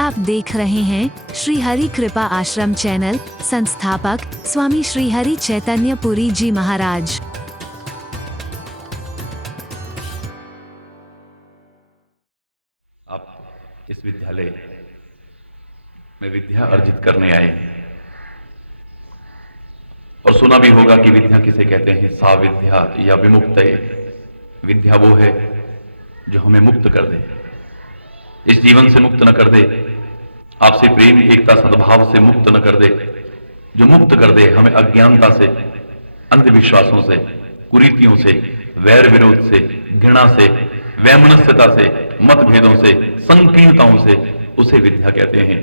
आप देख रहे हैं श्री हरि कृपा आश्रम चैनल। संस्थापक स्वामी श्री हरि चैतन्य पुरी जी महाराज। आप इस विद्यालय में विद्या अर्जित करने आए और सुना भी होगा कि विद्या किसे कहते हैं। सा विद्या या विमुक्त विद्या वो है जो हमें मुक्त कर दे, इस जीवन से मुक्त न कर दे, आपसे प्रेम एकता सद्भाव से मुक्त न कर दे, जो मुक्त कर दे हमें अज्ञानता से, अंधविश्वासों से, कुरीतियों से, वैर विरोध से, घृणा से, वैमनस्यता से, मतभेदों से, संकीर्णताओं से, उसे विद्या कहते हैं।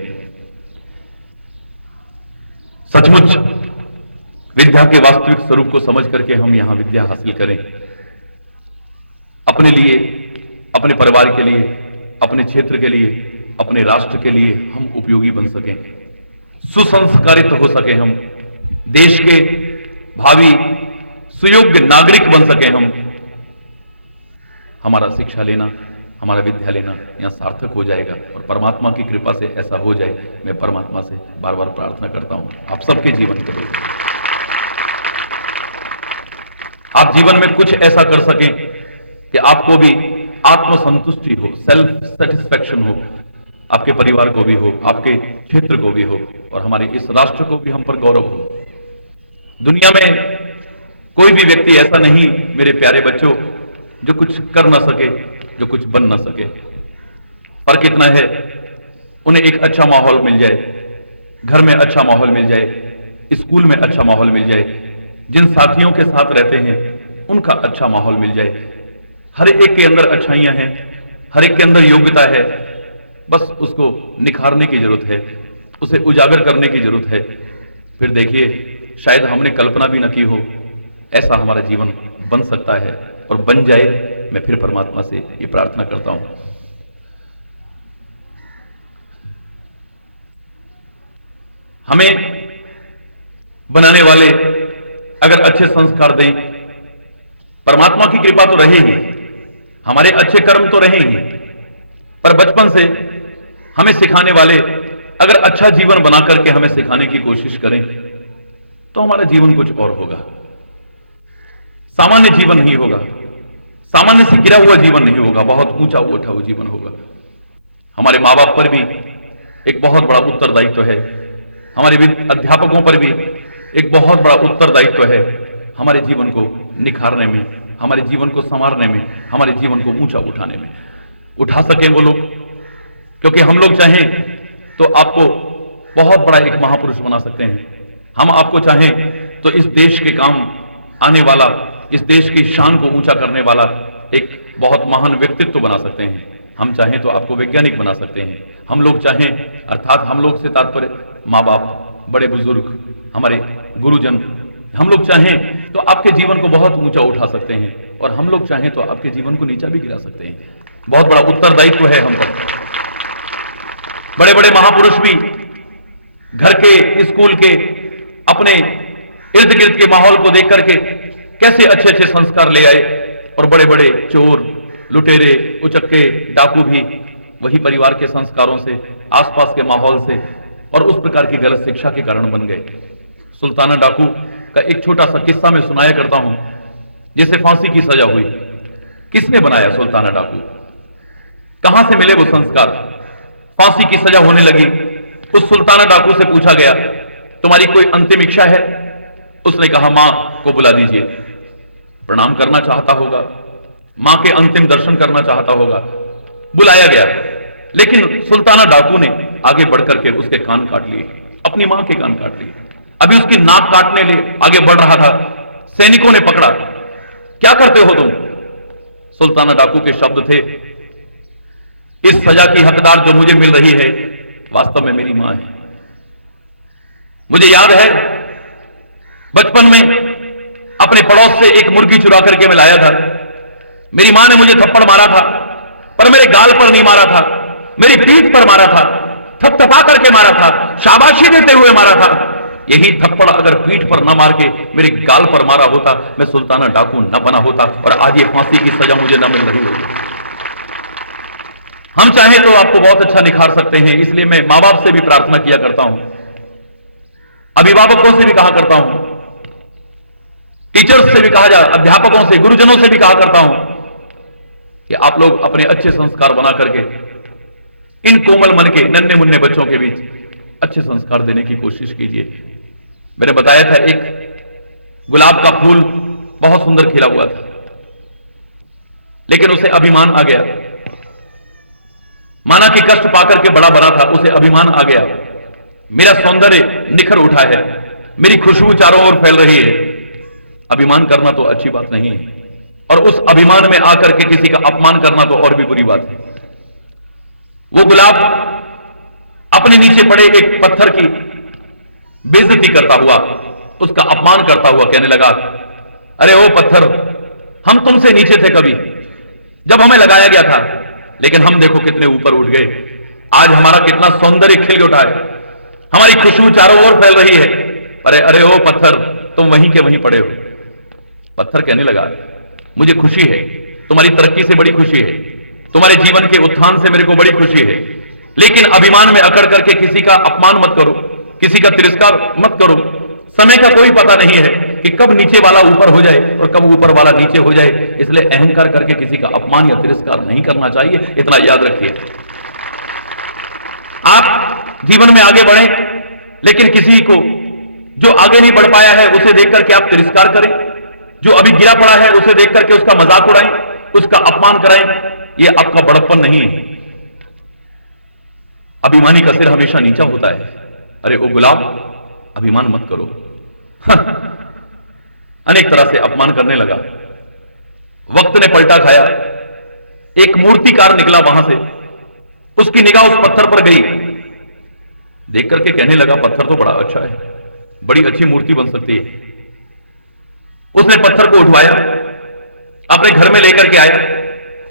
सचमुच विद्या के वास्तविक स्वरूप को समझ करके हम यहां विद्या हासिल करें, अपने लिए, अपने परिवार के लिए, अपने क्षेत्र के लिए, अपने राष्ट्र के लिए हम उपयोगी बन सकें, सुसंस्कारित हो सके, हम देश के भावी सुयोग्य नागरिक बन सके। हम हमारा शिक्षा लेना, हमारा विद्या लेना यहां सार्थक हो जाएगा और परमात्मा की कृपा से ऐसा हो जाए। मैं परमात्मा से बार बार प्रार्थना करता हूं आप सबके जीवन के लिए, आप जीवन में कुछ ऐसा कर सकें कि आपको भी आत्मसंतुष्टि हो, सेल्फ सेटिस्फैक्शन हो, आपके परिवार को भी हो, आपके क्षेत्र को भी हो और हमारे इस राष्ट्र को भी हम पर गौरव हो। दुनिया में कोई भी व्यक्ति ऐसा नहीं मेरे प्यारे बच्चों जो कुछ कर ना सके, जो कुछ बन ना सके। फर्क इतना है, उन्हें एक अच्छा माहौल मिल जाए, घर में अच्छा माहौल मिल जाए, स्कूल में अच्छा माहौल मिल जाए, जिन साथियों के साथ रहते हैं उनका अच्छा माहौल मिल जाए। हर एक के अंदर अच्छाइयां हैं, हर एक के अंदर योग्यता है, बस उसको निखारने की जरूरत है, उसे उजागर करने की जरूरत है। फिर देखिए, शायद हमने कल्पना भी न की हो ऐसा हमारा जीवन बन सकता है और बन जाए। मैं फिर परमात्मा से ये प्रार्थना करता हूं। हमें बनाने वाले अगर अच्छे संस्कार दें, परमात्मा की कृपा तो रहेगी, हमारे अच्छे कर्म तो रहेंगे, पर बचपन से हमें सिखाने वाले अगर अच्छा जीवन बना करके हमें सिखाने की कोशिश करें तो हमारा जीवन कुछ और होगा, सामान्य जीवन नहीं होगा, सामान्य से गिरा हुआ जीवन नहीं होगा, बहुत ऊंचा उठा हुआ जीवन होगा। हमारे माँ बाप पर भी एक बहुत बड़ा उत्तरदायित्व है, हमारे अध्यापकों पर भी एक बहुत बड़ा उत्तरदायित्व है, हमारे जीवन को निखारने में, हमारे जीवन को संवारने में, हमारे जीवन को ऊंचा उठाने में। उठा सकें वो लोग, क्योंकि हम लोग चाहें तो आपको बहुत बड़ा एक महापुरुष बना सकते हैं। हम आपको चाहें तो इस देश के काम आने वाला, इस देश की शान को ऊंचा करने वाला एक बहुत महान व्यक्तित्व बना सकते हैं। हम चाहें तो आपको वैज्ञानिक बना सकते हैं। हम लोग चाहें, अर्थात हम लोग से तात्पर्य माँ बाप, बड़े बुजुर्ग, हमारे गुरुजन, हम लोग चाहें तो आपके जीवन को बहुत ऊंचा उठा सकते हैं और हम लोग चाहें तो आपके जीवन को नीचा भी गिरा सकते हैं। बहुत बड़ा उत्तरदायित्व है हम पर। बड़े बड़े महापुरुष भी घर के, स्कूल के, अपने इर्द गिर्द के माहौल को देख करके कैसे अच्छे अच्छे संस्कार ले आए और बड़े बड़े चोर, लुटेरे, उचक्के, डाकू भी वही परिवार के संस्कारों से, आसपास के माहौल से और उस प्रकार की गलत शिक्षा के कारण बन गए। सुल्ताना डाकू का एक छोटा सा किस्सा मैं सुनाया करता हूं, जिसे फांसी की सजा हुई। किसने बनाया सुल्ताना डाकू? कहां से मिले वो संस्कार? फांसी की सजा होने लगी, उस सुल्ताना डाकू से पूछा गया, तुम्हारी कोई अंतिम इच्छा है? उसने कहा, मां को बुला दीजिए। प्रणाम करना चाहता होगा, मां के अंतिम दर्शन करना चाहता होगा। बुलाया गया, लेकिन सुल्ताना डाकू ने आगे बढ़कर के उसके कान काट लिए, अपनी मां के कान काट लिए। अभी उसकी नाक काटने लिए आगे बढ़ रहा था, सैनिकों ने पकड़ा। क्या करते हो तुम? सुल्ताना डाकू के शब्द थे, इस सजा की हकदार जो मुझे मिल रही है वास्तव में मेरी मां है। मुझे याद है बचपन में अपने पड़ोस से एक मुर्गी चुरा करके मैं लाया था। मेरी मां ने मुझे थप्पड़ मारा था, पर मेरे गाल पर नहीं मारा था, मेरी पीठ पर मारा था, थपथपा करके मारा था, शाबाशी देते हुए मारा था। यही थप्पड़ अगर पीठ पर न मार के मेरे गाल पर मारा होता, मैं सुल्ताना डाकू न बना होता और आज ये फांसी की सजा मुझे न मिल रही होती। हम चाहें तो आपको बहुत अच्छा निखार सकते हैं, इसलिए मैं मां बाप से भी प्रार्थना किया करता हूं, अभिभावकों से भी कहा करता हूं, टीचर्स से भी कहा जाए, अध्यापकों से, गुरुजनों से भी कहा करता हूं कि आप लोग अपने अच्छे संस्कार बना करके इन कोमल मन के नन्हे मुन्ने बच्चों के बीच अच्छे संस्कार देने की कोशिश कीजिए। मैंने बताया था एक गुलाब का फूल बहुत सुंदर खिला हुआ था, लेकिन उसे अभिमान आ गया, माना कि कष्ट पाकर के बड़ा बना था, उसे अभिमान आ गया, मेरा सौंदर्य निखर उठा है, मेरी खुशबू चारों ओर फैल रही है। अभिमान करना तो अच्छी बात नहीं है, और उस अभिमान में आकर के किसी का अपमान करना तो और भी बुरी बात है। वो गुलाब अपने नीचे पड़े एक पत्थर की बेइज्जती करता हुआ, उसका अपमान करता हुआ कहने लगा, अरे ओ पत्थर, हम तुमसे नीचे थे कभी जब हमें लगाया गया था, लेकिन हम देखो कितने ऊपर उठ गए, आज हमारा कितना सौंदर्य खिल उठा है, हमारी खुशबू चारों ओर फैल रही है। अरे अरे ओ पत्थर, तुम वहीं के वहीं पड़े हो। पत्थर कहने लगा, मुझे खुशी है, तुम्हारी तरक्की से बड़ी खुशी है, तुम्हारे जीवन के उत्थान से मेरे को बड़ी खुशी है, लेकिन अभिमान में अकड़ करके किसी का अपमान मत करो, किसी का तिरस्कार मत करो। समय का कोई पता नहीं है कि कब नीचे वाला ऊपर हो जाए और कब ऊपर वाला नीचे हो जाए, इसलिए अहंकार करके किसी का अपमान या तिरस्कार नहीं करना चाहिए, इतना याद रखिए। आप जीवन में आगे बढ़े, लेकिन किसी को जो आगे नहीं बढ़ पाया है उसे देख करके आप तिरस्कार करें, जो अभी गिरा पड़ा है उसे देख करके उसका मजाक उड़ाएं, उसका अपमान कराएं, यह आपका बड़प्पन नहीं है। अभिमानी का सिर हमेशा नीचा होता है। अरे ओ गुलाब, अभिमान मत करो। अनेक तरह से अपमान करने लगा। वक्त ने पलटा खाया, एक मूर्तिकार निकला वहां से, उसकी निगाह उस पत्थर पर गई, देख करके कहने लगा, पत्थर तो बड़ा अच्छा है, बड़ी अच्छी मूर्ति बन सकती है। उसने पत्थर को उठवाया, अपने घर में लेकर के आया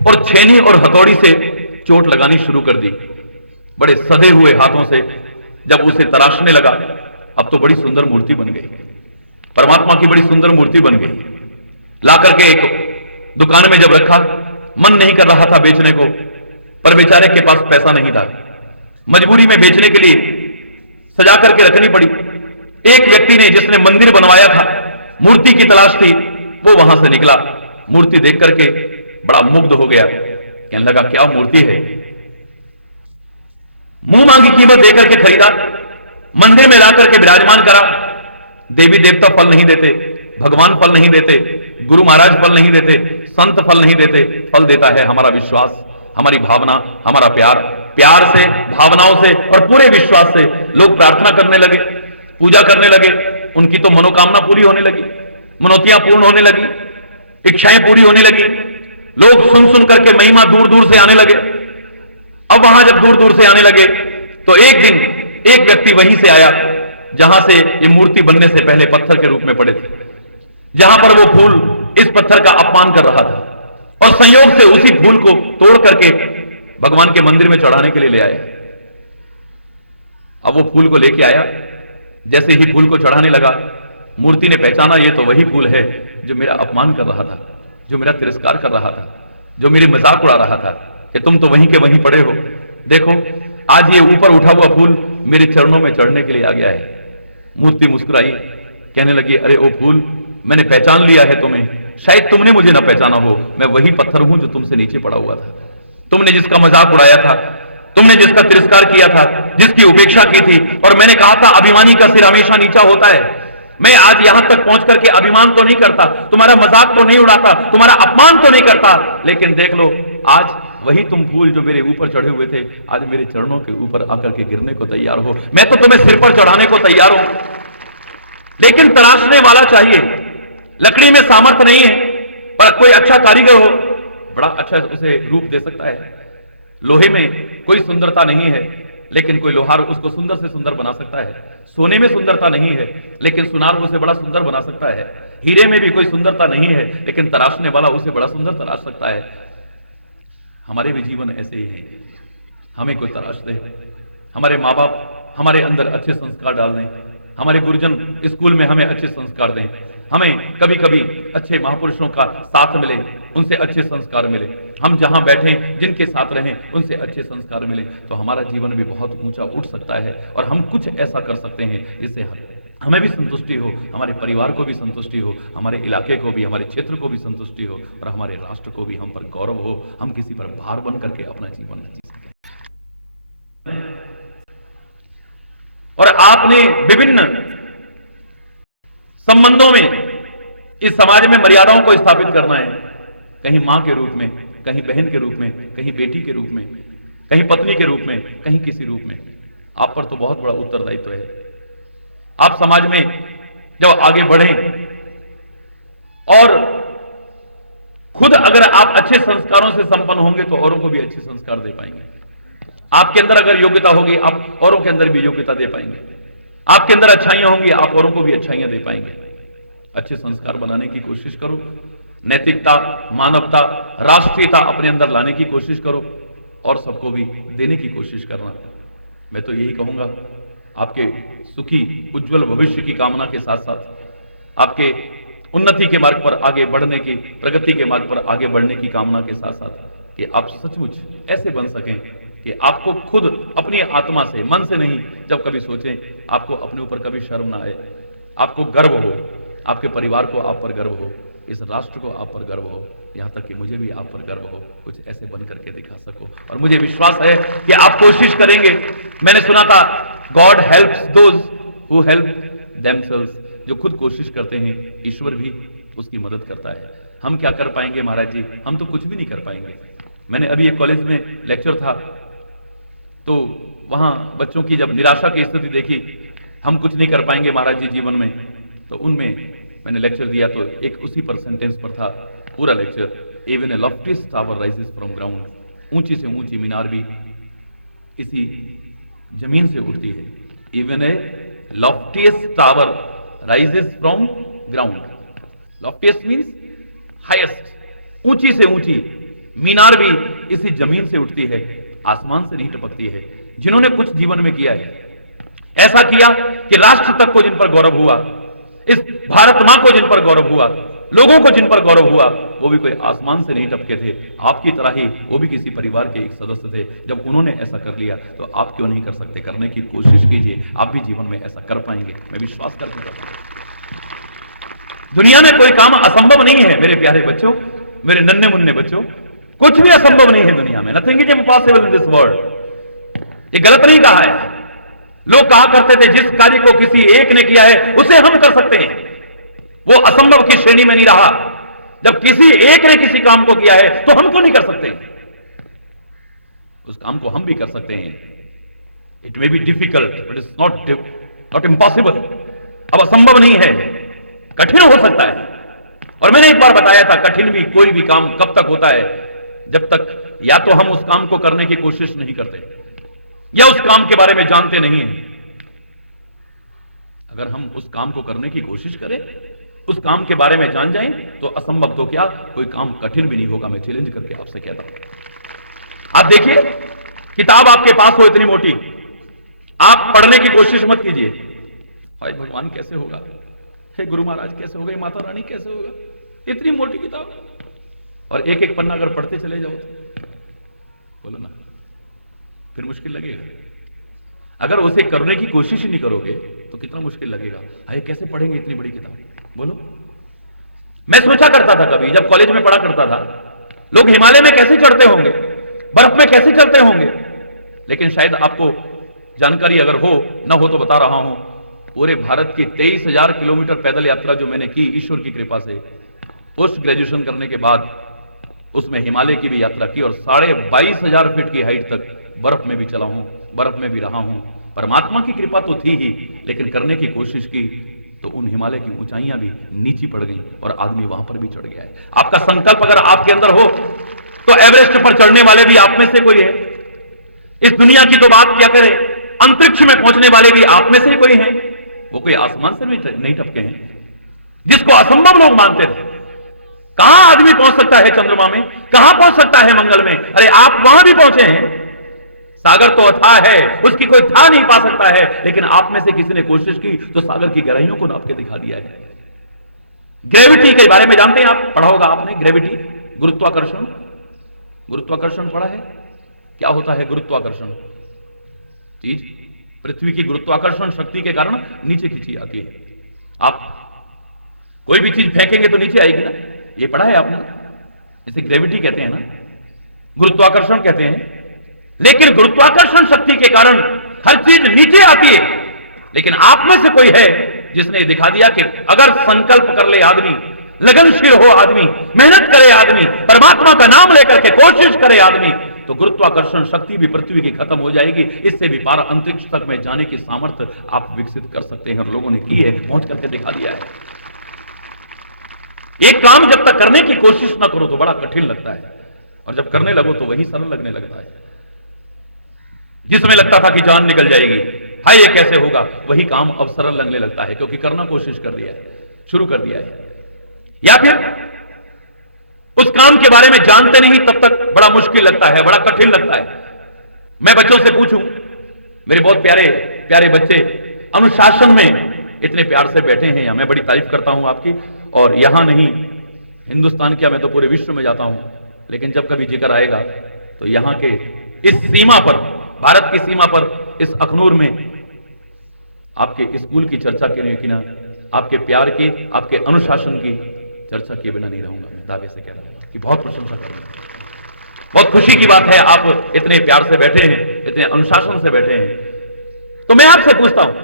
और छेनी और हथौड़ी से चोट लगानी शुरू कर दी। बड़े सधे हुए हाथों से जब उसे तराशने लगा, अब तो बड़ी सुंदर मूर्ति बन गई, परमात्मा की बड़ी सुंदर मूर्ति बन गई। ला करके एक दुकान में जब रखा, मन नहीं कर रहा था बेचने को, पर बेचारे के पास पैसा नहीं था, मजबूरी में बेचने के लिए सजा करके रखनी पड़ी। एक व्यक्ति ने, जिसने मंदिर बनवाया था, मूर्ति की तलाश थी, वो वहां से निकला, मूर्ति देख करके बड़ा मुग्ध हो गया, कहने लगा, क्या मूर्ति है। मुंह मांगी कीमत देकर के खरीदा, मंदिर में लाकर के विराजमान करा। देवी देवता फल नहीं देते, भगवान फल नहीं देते, गुरु महाराज फल नहीं देते, संत फल नहीं देते, फल देता है हमारा विश्वास, हमारी भावना, हमारा प्यार। प्यार से, भावनाओं से और पूरे विश्वास से लोग प्रार्थना करने लगे, पूजा करने लगे, उनकी तो मनोकामना पूरी होने लगी, मनोतियां पूर्ण होने लगी, इच्छाएं पूरी होने लगी। लोग सुन सुन करके महिमा दूर दूर से आने लगे। अब वहां जब दूर दूर से आने लगे, तो एक दिन एक व्यक्ति वहीं से आया जहां से ये मूर्ति बनने से पहले पत्थर के रूप में पड़े थे, जहां पर वो फूल इस पत्थर का अपमान कर रहा था, और संयोग से उसी फूल को तोड़ करके भगवान के मंदिर में चढ़ाने के लिए ले आया। अब वो फूल को लेके आया, जैसे ही फूल को चढ़ाने लगा, मूर्ति ने पहचाना, ये तो वही फूल है जो मेरा अपमान कर रहा था, जो मेरा तिरस्कार कर रहा था, जो मेरी मजाक उड़ा रहा था कि तुम तो वहीं के वहीं पड़े हो। देखो, आज ये ऊपर उठा हुआ फूल मेरे चरणों में चढ़ने के लिए आ गया है। मूर्ति मुस्कुराई, कहने लगी, अरे ओ फूल, मैंने पहचान लिया है तुम्हें, शायद तुमने मुझे ना पहचाना हो, मैं वही पत्थर हूं जो तुमसे नीचे पड़ा हुआ था। तुमने जिसका मजाक उड़ाया था, तुमने जिसका तिरस्कार किया था, जिसकी उपेक्षा की थी, और मैंने कहा था अभिमानी का सिर हमेशा नीचा होता है। मैं आज यहां तक पहुंच करके अभिमान तो नहीं करता, तुम्हारा मजाक तो नहीं उड़ाता, तुम्हारा अपमान तो नहीं करता, लेकिन देख लो, आज वही तुम फूल जो मेरे ऊपर चढ़े हुए थे, आज मेरे चरणों के ऊपर आकर के गिरने को तैयार हो। मैं तो तुम्हें सिर पर चढ़ाने को तैयार हूं, लेकिन तराशने वाला चाहिए। लकड़ी में सामर्थ्य नहीं है, पर कोई अच्छा कारीगर हो, बड़ा अच्छा उसे रूप दे सकता है। लोहे में कोई सुंदरता नहीं है, लेकिन कोई लोहार उसको सुंदर से सुंदर बना सकता है। सोने में सुंदरता नहीं है, लेकिन सुनार उसे बड़ा सुंदर बना सकता है। हीरे में भी कोई सुंदरता नहीं है, लेकिन तराशने वाला उसे बड़ा सुंदर तराश सकता है। हमारे भी जीवन ऐसे ही है, हमें कोई तराश दे, हमारे माँ बाप हमारे अंदर अच्छे संस्कार डाल दें, हमारे गुरुजन स्कूल में हमें अच्छे संस्कार दें, हमें कभी कभी अच्छे महापुरुषों का साथ मिले, उनसे अच्छे संस्कार मिले, हम जहां बैठें जिनके साथ रहें उनसे अच्छे संस्कार मिले, तो हमारा जीवन भी बहुत ऊंचा उठ सकता है और हम कुछ ऐसा कर सकते हैं जिससे हमें भी संतुष्टि हो, हमारे परिवार को भी संतुष्टि हो, हमारे इलाके को भी, हमारे क्षेत्र को भी संतुष्टि हो और हमारे राष्ट्र को भी हम पर गौरव हो, हम किसी पर भार बन करके अपना जीवन न जी सकें। और आपने विभिन्न संबंधों में इस समाज में मर्यादाओं को स्थापित करना है, कहीं मां के रूप में, कहीं बहन के रूप में, कहीं बेटी के रूप में, कहीं पत्नी के रूप में, कहीं किसी रूप में। आप पर तो बहुत बड़ा उत्तरदायित्व है। आप समाज में जब आगे बढ़ें और खुद अगर आप अच्छे संस्कारों से संपन्न होंगे तो औरों को भी अच्छे संस्कार दे पाएंगे। आपके अंदर अगर योग्यता होगी आप औरों के अंदर भी योग्यता दे पाएंगे। आपके अंदर अच्छाइयां होंगी आप औरों को भी अच्छाइयां दे पाएंगे। अच्छे संस्कार बनाने की कोशिश करो, नैतिकता, मानवता, राष्ट्रीयता अपने अंदर लाने की कोशिश करो और सबको भी देने की कोशिश करना। मैं तो यही कहूंगा, आपके सुखी उज्जवल भविष्य की कामना के साथ साथ आपके उन्नति के मार्ग पर आगे बढ़ने की, प्रगति के मार्ग पर आगे बढ़ने की कामना के साथ साथ कि आप सचमुच ऐसे बन सकें कि आपको खुद अपनी आत्मा से, मन से नहीं, जब कभी सोचें आपको अपने ऊपर कभी शर्म ना आए, आपको गर्व हो, आपके परिवार को आप पर गर्व हो, इस राष्ट्र को आप पर गर्व हो, यहां तक कि मुझे भी आप पर गर्व हो। कुछ ऐसे बन करके दिखा सको और मुझे विश्वास है कि आप कोशिश करेंगे। मैंने सुना था God helps those who help themselves, जो खुद कोशिश करते हैं ईश्वर भी उसकी मदद करता है। हम क्या कर पाएंगे महाराज जी, हम तो कुछ भी नहीं कर पाएंगे। मैंने अभी एक कॉलेज में लेक्चर था तो वहां बच्चों की जब निराशा की स्थिति देखी, हम कुछ नहीं कर पाएंगे महाराज जी जीवन में, तो उनमें मैंने लेक्चर दिया तो एक उसी पर सेंटेंस पर था पूरा lecture, even a loftiest tower rises from ground, ऊंची से ऊंची मीनार भी इसी जमीन से उठती है। Even a loftiest tower rises from ground, loftiest means highest, ऊंची से ऊंची मीनार भी इसी जमीन से उठती है, आसमान से नहीं टपकती है। जिन्होंने कुछ जीवन में किया है, ऐसा किया कि राष्ट्र तक को जिन पर गौरव हुआ, इस भारत मां को जिन पर गौरव हुआ, लोगों को जिन पर गौरव हुआ, वो भी कोई आसमान से नहीं टपके थे, आपकी तरह ही वो भी किसी परिवार के एक सदस्य थे। जब उन्होंने ऐसा कर लिया तो आप क्यों नहीं कर सकते? करने की कोशिश कीजिए, आप भी जीवन में ऐसा कर पाएंगे, मैं विश्वास करके कहता हूं। दुनिया में कोई काम असंभव नहीं है मेरे प्यारे बच्चों, मेरे नन्हे मुन्ने बच्चों, कुछ भी असंभव नहीं है दुनिया में। Nothing is impossible in this world. ये गलत नहीं कहा है। लोग कहा करते थे जिस कार्य को किसी एक ने किया है उसे हम कर सकते हैं, वो असंभव की श्रेणी में नहीं रहा। जब किसी एक ने किसी काम को किया है तो हम क्यों नहीं कर सकते? उस काम को हम भी कर सकते हैं। It may be difficult but it's not impossible. अब असंभव नहीं है, कठिन हो सकता है। और मैंने एक बार बताया था, कठिन भी कोई भी काम कब तक होता है, जब तक या तो हम उस काम को करने की कोशिश नहीं करते या उस काम के बारे में जानते नहीं हैं। अगर हम उस काम को करने की कोशिश करें, उस काम के बारे में जान जाएं, तो असंभव तो क्या कोई काम कठिन भी नहीं होगा। मैं चैलेंज करके आपसे कहता हूं। आप देखिए, किताब आपके पास हो इतनी मोटी, आप पढ़ने की कोशिश मत कीजिए। हाय भगवान कैसे होगा, हे गुरु महाराज कैसे होगा, माता रानी कैसे होगा, इतनी मोटी किताब, और एक एक पन्ना अगर पढ़ते चले जाओ तो बोलो ना, फिर मुश्किल लगेगा। अगर उसे करने की कोशिश ही नहीं करोगे तो कितना मुश्किल लगेगा। हाय कैसे पढ़ेंगे इतनी बड़ी किताब, बोलो। मैं सोचा करता था कभी, जब कॉलेज में पढ़ा करता था, लोग हिमालय में कैसे चढ़ते होंगे, बर्फ में कैसे चलते होंगे। लेकिन शायद आपको जानकारी अगर हो ना हो तो बता रहा हूं, पूरे भारत की 23,000 किलोमीटर पैदल यात्रा जो मैंने की ईश्वर की कृपा से, पोस्ट ग्रेजुएशन करने के बाद उसमें हिमालय की भी यात्रा की और 22,500 फीट की हाइट तक बर्फ में भी चला हूं, बर्फ में भी रहा हूं। परमात्मा की कृपा तो थी ही, लेकिन करने की कोशिश की तो उन हिमालय की ऊंचाइयां भी नीची पड़ गई और आदमी वहां पर भी चढ़ गया है। आपका संकल्प अगर आपके अंदर हो तो एवरेस्ट पर चढ़ने वाले भी आप में से कोई है। इस दुनिया की तो बात क्या करें, अंतरिक्ष में पहुंचने वाले भी आप में से कोई है। वो कोई आसमान से नहीं टपके हैं, जिसको असंभव लोग मानते थे। कहां आदमी पहुंच सकता है चंद्रमा में, कहां पहुंच सकता है मंगल में, अरे आप वहां भी पहुंचे हैं। सागर तो अथाह है, उसकी कोई था नहीं पा सकता है, लेकिन आप में से किसी ने कोशिश की तो सागर की गहराइयों को नाप के दिखा दिया है। ग्रेविटी के बारे में जानते हैं आप, पढ़ा होगा आपने ग्रेविटी, गुरुत्वाकर्षण। गुरुत्वाकर्षण पढ़ा है? क्या होता है गुरुत्वाकर्षण? चीज पृथ्वी की गुरुत्वाकर्षण शक्ति के कारण नीचे खींची आती है। आप कोई भी चीज फेंकेंगे तो नीचे आएगी ना, ये पढ़ा है आपने? इसे ग्रेविटी कहते हैं ना, गुरुत्वाकर्षण कहते हैं। लेकिन गुरुत्वाकर्षण शक्ति के कारण हर चीज नीचे आती है, लेकिन आप में से कोई है जिसने दिखा दिया कि अगर संकल्प कर ले आदमी, लगनशील हो आदमी, मेहनत करे आदमी, परमात्मा का नाम लेकर के कोशिश करे आदमी, तो गुरुत्वाकर्षण शक्ति भी पृथ्वी की खत्म हो जाएगी। इससे भी पार अंतरिक्ष तक में जाने की सामर्थ्य आप विकसित कर सकते हैं, और लोगों ने की है, पहुंच करके दिखा दिया है। एक काम जब तक करने की कोशिश ना करो तो बड़ा कठिन लगता है, और जब करने लगो तो वही सरल लगने लगता है। जिसमें लगता था कि जान निकल जाएगी, हाय ये कैसे होगा, वही काम अब सरल लगने लगता है, क्योंकि करना कोशिश कर दिया है, शुरू कर दिया है। या फिर उस काम के बारे में जानते नहीं, तब तक बड़ा मुश्किल लगता है, बड़ा कठिन लगता है। मैं बच्चों से पूछूं, मेरे बहुत प्यारे प्यारे बच्चे अनुशासन में इतने प्यार से बैठे हैं, या मैं बड़ी तारीफ करता हूं आपकी, और यहां नहीं हिंदुस्तान क्या, मैं तो पूरे विश्व में जाता हूं, लेकिन जब कभी जिक्र आएगा तो यहां के इस सीमा पर, भारत की सीमा पर, इस अखनूर में आपके स्कूल की चर्चा के ना, आपके प्यार की, आपके अनुशासन की चर्चा किए बिना नहीं रहूंगा। मैं दावे से कह रहा हूं कि बहुत प्रशंसा करूंगा। बहुत खुशी की बात है आप इतने प्यार से बैठे हैं, इतने अनुशासन से बैठे हैं। तो मैं आपसे पूछता हूं,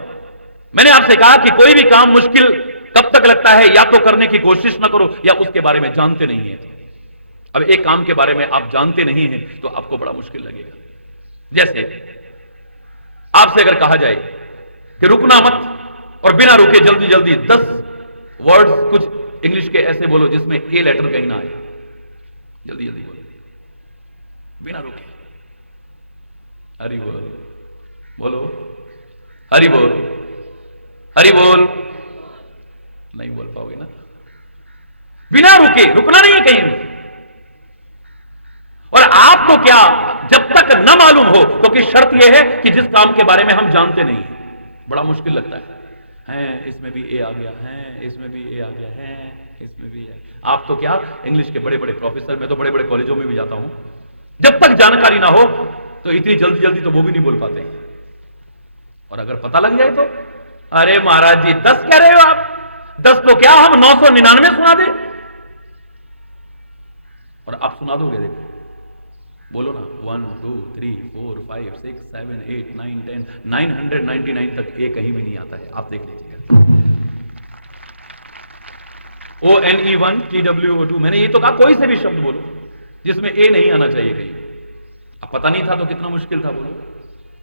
मैंने आपसे कहा कि कोई भी काम मुश्किल कब तक लगता है, या तो करने की कोशिश ना करो या उसके बारे में जानते नहीं है। अब एक काम के बारे में आप जानते नहीं हैं तो आपको बड़ा मुश्किल लगेगा। जैसे आपसे अगर कहा जाए कि रुकना मत और बिना रुके जल्दी जल्दी 10 वर्ड्स कुछ इंग्लिश के ऐसे बोलो जिसमें ए लेटर कहीं ना आए, जल्दी जल्दी बोलो बिना रुके। हरि बोल, बोलो हरि बोल, हरि बोल। नहीं बोल पाओगे ना, बिना रुके, रुकना नहीं है कहीं भी। और आपको क्या, जब तक न मालूम हो, क्योंकि शर्त यह है कि जिस काम के बारे में हम जानते नहीं, बड़ा मुश्किल लगता है, इसमें भी ए आ गया है, इसमें भी ए आ गया है, इसमें भी है। आप तो क्या, इंग्लिश के बड़े बड़े प्रोफेसर, मैं तो बड़े बड़े कॉलेजों में भी जाता हूं, जब तक जानकारी ना हो तो इतनी जल्दी जल्दी तो वो भी नहीं बोल पाते, और अगर पता लग जाए तो अरे महाराज जी 10 कह रहे हो आप, 10 तो क्या हम 999 सुना दे, और आप सुना दोगे। देखो बोलो ना, 1 2 3 4 5 6 7 8 9 10 999 तक ए कहीं भी नहीं आता है, आप देख लीजिएगा। ONE1 TWO2, मैंने ये तो कहा कोई से भी शब्द बोलो जिसमें ए नहीं आना चाहिए कहीं। अब पता नहीं था तो कितना मुश्किल था, बोलो।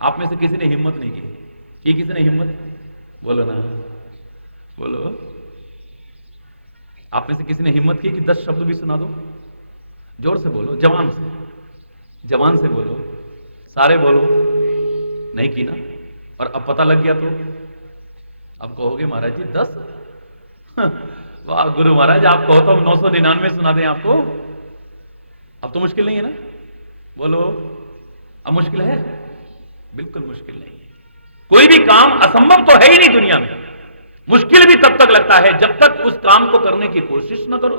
आप में से किसी ने हिम्मत नहीं की किसी ने हिम्मत, बोलो ना, बोलो। आप में से किसी ने हिम्मत की कि 10 शब्द भी सुना दो? जोर से बोलो, जवान से बोलो, सारे बोलो। नहीं की ना, और अब पता लग गया तो अब कहोगे महाराज जी 10? वाह गुरु महाराज, आप कहो तो हम 999 सुना दें आपको। अब तो मुश्किल नहीं है ना, बोलो। अब मुश्किल है? बिल्कुल मुश्किल नहीं है। कोई भी काम असंभव तो है ही नहीं दुनिया में। मुश्किल भी तब तक लगता है जब तक उस काम को करने की कोशिश ना करो,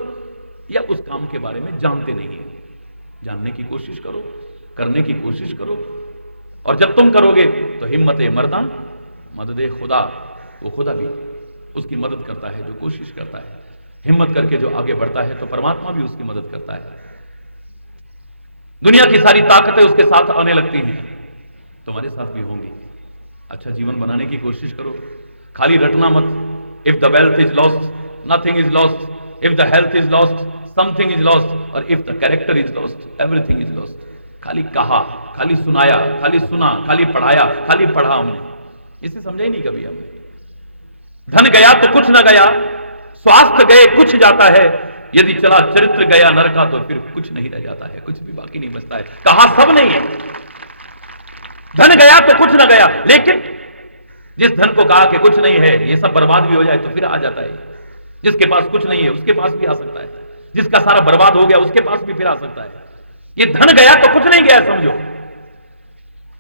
या उस काम के बारे में जानते नहीं है। जानने की कोशिश करो, करने की कोशिश करो, और जब तुम करोगे तो हिम्मत मर्दा मदद खुदा, वो खुदा भी उसकी मदद करता है जो कोशिश करता है। हिम्मत करके जो आगे बढ़ता है तो परमात्मा भी उसकी मदद करता है। दुनिया की सारी ताकतें उसके साथ आने लगती हैं, तुम्हारे साथ भी होंगी। अच्छा जीवन बनाने की कोशिश करो, खाली रटना मत। If the wealth is lost nothing is lost, if the health is lost something is lost, और if the character is lost everything is lost. खाली कहा, खाली सुनाया, खाली सुना, खाली पढ़ाया, खाली पढ़ा हमने, इसे समझा ही नहीं कभी हमने। धन गया तो कुछ न गया, स्वास्थ्य गए कुछ जाता है, यदि चला चरित्र गया नरका तो फिर कुछ नहीं रह जाता है, कुछ भी बाकी नहीं बचता है। कहा सब नहीं है, धन गया तो कुछ न गया, लेकिन जिस धन को कहा कि कुछ नहीं है, ये सब बर्बाद भी हो जाए तो फिर आ जाता है। जिसके पास कुछ नहीं है उसके पास भी आ सकता है, जिसका सारा बर्बाद हो गया उसके पास भी फिर आ सकता है। ये धन गया तो कुछ नहीं गया समझो,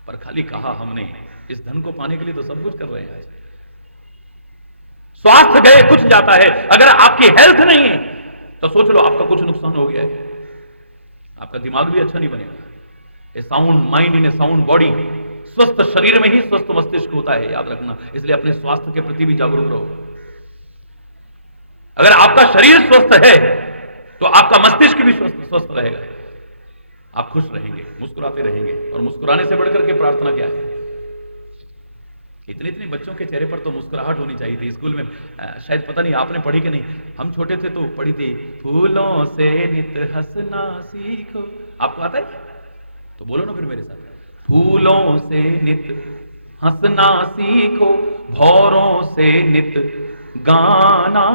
पर खाली कहा हमने, इस धन को पाने के लिए तो सब कुछ कर रहे हैं। स्वास्थ्य गए कुछ जाता है, अगर आपकी हेल्थ नहीं है तो सोच लो आपका कुछ नुकसान हो गया है, आपका दिमाग भी अच्छा नहीं बनेगा। A sound mind in a sound body, स्वस्थ शरीर में ही स्वस्थ मस्तिष्क होता है, याद रखना। इसलिए अपने स्वास्थ्य के प्रति भी जागरूक रहो। अगर आपका शरीर स्वस्थ है तो आपका मस्तिष्क भी स्वस्थ रहेगा, आप खुश रहेंगे, मुस्कुराते रहेंगे। और मुस्कुराने से बढ़कर के प्रार्थना क्या है? इतने इतने बच्चों के चेहरे पर तो मुस्कुराहट होनी चाहिए थी। स्कूल में शायद पता नहीं आपने पढ़ी कि नहीं, हम छोटे थे तो पढ़ी थी, फूलों से नित हंसना सीखो। आपको आता है? तो बोलो ना फिर मेरे साथ, फूलों से नित हंसना सीखो, भौरों से नित गाना,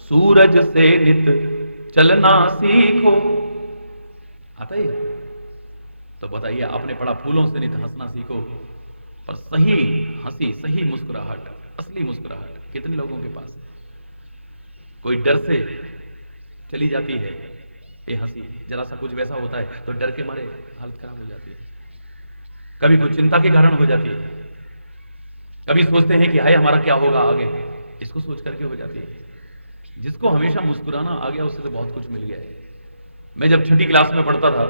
सूरज से नित चलना सीखो। आता है? तो बताइए, आपने पढ़ा फूलों से नित हंसना सीखो, पर सही हंसी, सही मुस्कुराहट, असली मुस्कुराहट कितने लोगों के पास है? कोई डर से चली जाती है ये हंसी, जरा सा कुछ वैसा होता है तो डर के मारे हालत खराब हो जाती है। कभी कोई चिंता के कारण हो जाती है, कभी सोचते हैं कि हाय हमारा क्या होगा आगे, इसको सोच करके हो जाती है। जिसको हमेशा मुस्कुराना आ गया उससे तो बहुत कुछ मिल गया है। मैं जब छठी क्लास में पढ़ता था,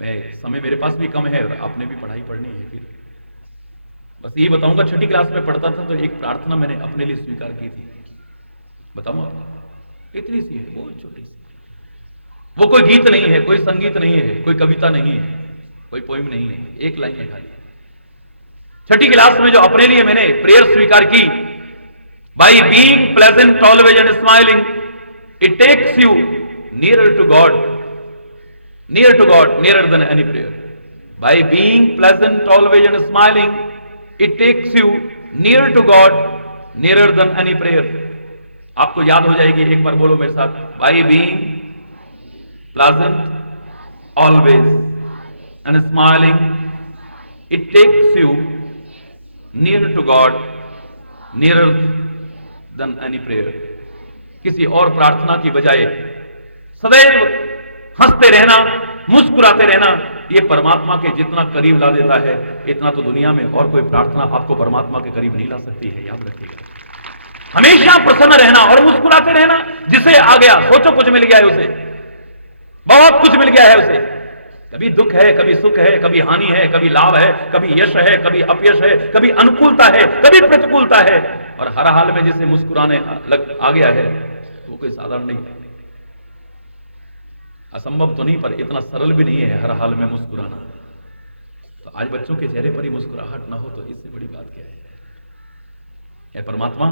मैं समय मेरे पास भी कम है और आपने भी पढ़ाई पढ़नी है, फिर बस यही बताऊंगा, छठी क्लास में पढ़ता था तो एक प्रार्थना मैंने अपने लिए स्वीकार की थी। बताऊं आपको, इतनी सी है, बहुत छोटी सी। वो कोई गीत नहीं है, कोई संगीत नहीं है, कोई कविता नहीं है, कोई पोइम नहीं है, एक लाइन है खाली। छठी क्लास में जो अपने लिए मैंने प्रेयर स्वीकार की, by being pleasant always and smiling, it takes you near to God, near than any prayer. By being pleasant always and smiling, it takes you near to God, near than any prayer. आपको याद हो जाएगी, एक बार बोलो मेरे साथ, by being pleasant always and smiling, it takes you near to God, near than any prayer. किसी और प्रार्थना की बजाय सदैव हंसते रहना, मुस्कुराते रहना, ये परमात्मा के जितना करीब ला देता है, इतना तो दुनिया में और कोई प्रार्थना आपको परमात्मा के करीब नहीं ला सकती है, याद रखिएगा। हमेशा प्रसन्न रहना और मुस्कुराते रहना। जिसे आ गया, सोचो कुछ मिल गया है उसे, बहुत कुछ मिल गया है उसे। कभी दुख है, कभी सुख है, कभी हानि है, कभी लाभ है, कभी यश है, कभी अपयश है, कभी अनुकूलता है, कभी प्रतिकूलता है, और हर हाल में जिसे मुस्कुराने आ गया है वो कोई साधारण नहीं है। असंभव तो नहीं, पर इतना सरल भी नहीं है हर हाल में मुस्कुराना। तो आज बच्चों के चेहरे पर ही मुस्कुराहट ना हो तो इससे बड़ी बात क्या है? हे परमात्मा,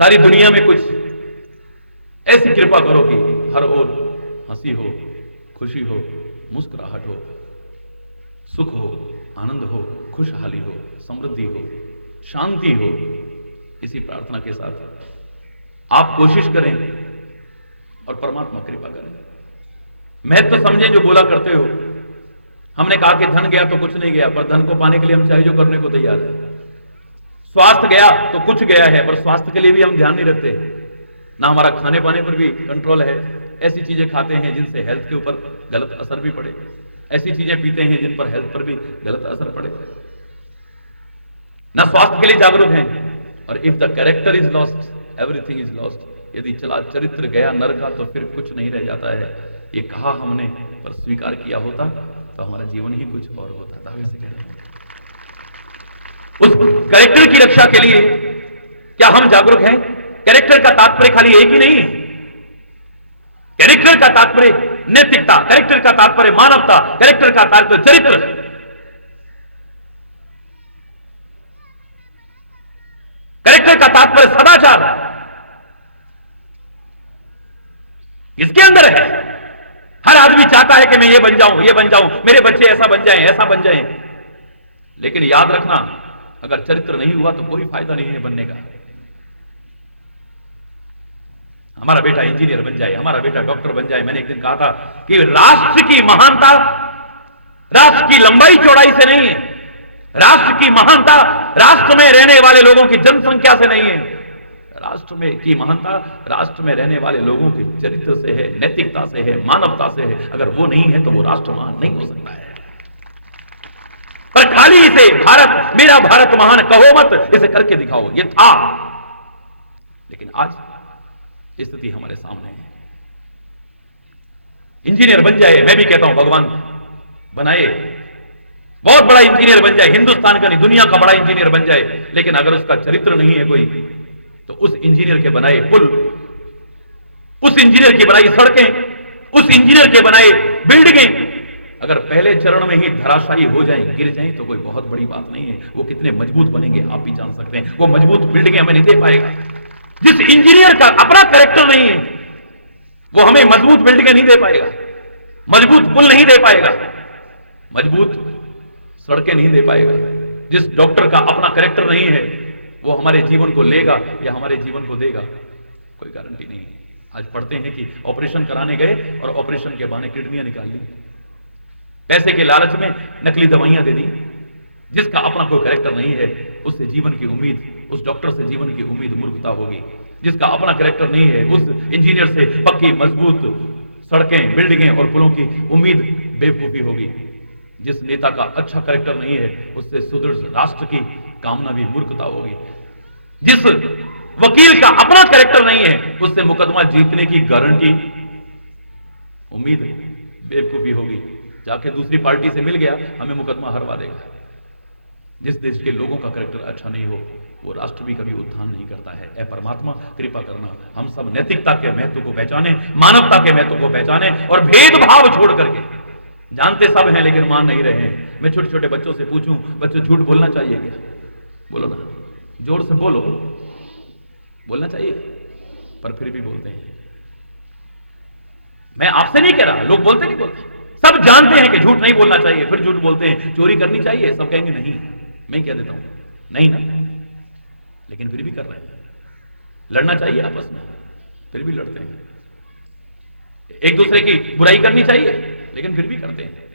सारी दुनिया में कुछ ऐसी कृपा करो कि हर ओर हंसी हो, खुशी हो, मुस्कुराहट हो, सुख हो, आनंद हो, खुशहाली हो, समृद्धि हो, शांति हो। इसी प्रार्थना के साथ आप कोशिश करें और परमात्मा कृपा करें। महत्व तो समझें जो बोला करते हो। हमने कहा कि धन गया तो कुछ नहीं गया, पर धन को पाने के लिए हम चाहे जो करने को तैयार है। स्वास्थ्य गया तो कुछ गया है, पर स्वास्थ्य के लिए भी हम ध्यान नहीं रखते ना। हमारा खाने पाने पर भी कंट्रोल है। ऐसी चीजें खाते हैं जिनसे हेल्थ के ऊपर गलत असर भी पड़े, ऐसी चीजें पीते हैं जिन पर हेल्थ पर भी गलत असर पड़े। ना स्वास्थ्य के लिए जागरूक हैं। और if the character is lost, everything is lost. यदि चला चरित्र गया नर का तो फिर कुछ नहीं रह जाता है। ये कहा हमने, पर स्वीकार किया होता तो हमारा जीवन ही कुछ और होता। दावे से कह रहे हैं, उस कैरेक्टर की रक्षा के लिए क्या हम जागरूक हैं? कैरेक्टर का तात्पर्य खाली एक ही नहीं है। कैरेक्टर का तात्पर्य नैतिकता, कैरेक्टर का तात्पर्य मानवता, कैरेक्टर का तात्पर्य चरित्र। कैरेक्टर का तात्पर्य सदाचार इसके अंदर है। हर आदमी चाहता है कि मैं ये बन जाऊं, ये बन जाऊं, मेरे बच्चे ऐसा बन जाएं, ऐसा बन जाएं। लेकिन याद रखना, अगर चरित्र नहीं हुआ तो कोई फायदा नहीं है बनने का। हमारा बेटा इंजीनियर बन जाए, हमारा बेटा डॉक्टर बन जाए। मैंने एक दिन कहा था कि राष्ट्र की महानता राष्ट्र की लंबाई चौड़ाई से नहीं है, राष्ट्र की महानता राष्ट्र में रहने वाले लोगों की जनसंख्या से नहीं है, राष्ट्र में की महानता राष्ट्र में रहने वाले लोगों के चरित्र से है, नैतिकता से है, मानवता से है। अगर वो नहीं है तो वो राष्ट्र महान नहीं हो सकता है। पर खाली इसे भारत, मेरा भारत महान कहो मत, इसे करके दिखाओ, ये था। लेकिन आज स्थिति हमारे सामने है। इंजीनियर बन जाए, मैं भी कहता हूं भगवान बनाए, बहुत बड़ा इंजीनियर बन जाए, हिंदुस्तान का नहीं दुनिया का बड़ा इंजीनियर बन जाए, लेकिन अगर उसका चरित्र नहीं है कोई, तो उस इंजीनियर के बनाए पुल, उस इंजीनियर की बनाई सड़कें, उस इंजीनियर के बनाए बिल्डिंगें अगर पहले चरण में ही धराशायी हो जाएं, गिर जाएं, तो कोई बहुत बड़ी बात नहीं है। वो कितने मजबूत बनेंगे आप भी जान सकते हैं। वो मजबूत बिल्डिंगें हमें नहीं दे पाएगा। जिस इंजीनियर का अपना कैरेक्टर नहीं है, वो हमें मजबूत बिल्डिंगें नहीं दे पाएगा, मजबूत पुल नहीं दे पाएगा, मजबूत सड़कें नहीं दे पाएगा। जिस डॉक्टर का अपना कैरेक्टर नहीं है, वो हमारे जीवन को लेगा या हमारे जीवन को देगा, कोई गारंटी नहीं है। आज पढ़ते हैं कि ऑपरेशन कराने गए और ऑपरेशन के बहाने किडनियां निकाल ली, पैसे के लालच में नकली दवाइयां दे दी। जिसका अपना कोई कैरेक्टर नहीं है, उससे जीवन की उम्मीद, उस डॉक्टर से जीवन की उम्मीद मूर्खता होगी। जिसका अपना कैरेक्टर नहीं है, उस इंजीनियर से पक्की मजबूत सड़कें, बिल्डिंगें और पुलों की उम्मीद बेवकूफी होगी। जिस नेता का अच्छा कैरेक्टर नहीं है, उससे सुदृढ़ राष्ट्र की कामना भी मूर्खता होगी। जिस वकील का अपना कैरेक्टर नहीं है, उससे मुकदमा जीतने की गारंटी, उम्मीद बेवकूफी होगी। जाके दूसरी पार्टी से मिल गया, हमें मुकदमा हरवा देगा। जिस देश के लोगों का कैरेक्टर अच्छा नहीं हो, वो राष्ट्र भी कभी उत्थान नहीं करता है। ऐ परमात्मा कृपा करना, हम सब नैतिकता के महत्व को पहचाने, मानवता के महत्व को पहचाने और भेदभाव छोड़ करके, जानते सब हैं लेकिन मान नहीं रहे हैं। मैं छोटे छोटे बच्चों से पूछूं, बच्चे झूठ बोलना चाहिए क्या? बोलो ना, जोर से बोलो, बोलना चाहिए, पर फिर भी बोलते हैं। मैं आपसे नहीं कह रहा, लोग बोलते नहीं बोलते, सब जानते हैं कि झूठ नहीं बोलना चाहिए, फिर झूठ बोलते हैं। चोरी करनी चाहिए, सब कहेंगे नहीं, मैं कह देता हूं नहीं ना, लेकिन फिर भी कर रहे हैं। लड़ना चाहिए आपस में, फिर भी लड़ते हैं। एक दूसरे की बुराई करनी चाहिए, लेकिन फिर भी करते हैं।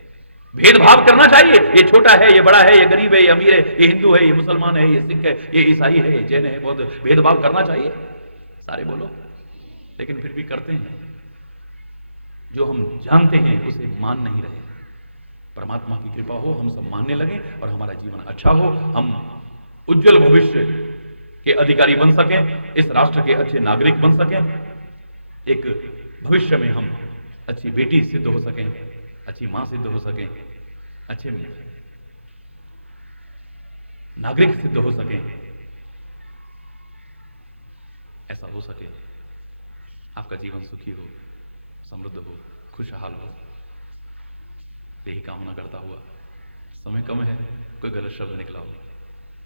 भेदभाव करना चाहिए, ये छोटा है, ये बड़ा है, ये गरीब है, ये अमीर है, ये हिंदू है, ये मुसलमान है, ये सिख है, ये ईसाई है, ये जैन है, बहुत भेदभाव करना चाहिए, सारे बोलो, लेकिन फिर भी करते हैं। जो हम जानते हैं उसे मान नहीं रहे। परमात्मा की कृपा हो, हम सब मानने लगे और हमारा जीवन अच्छा हो, हम उज्जवल भविष्य के अधिकारी बन सकें, इस राष्ट्र के अच्छे नागरिक बन सकें, एक भविष्य में हम अच्छी बेटी सिद्ध हो सकें, अच्छी मां सिद्ध हो सकें, अच्छे नागरिक सिद्ध हो सकें। ऐसा हो सके, आपका जीवन सुखी हो, समृद्ध हो, खुशहाल हो, यही कामना करता हुआ, समय कम है, कोई गलत शब्द निकला हो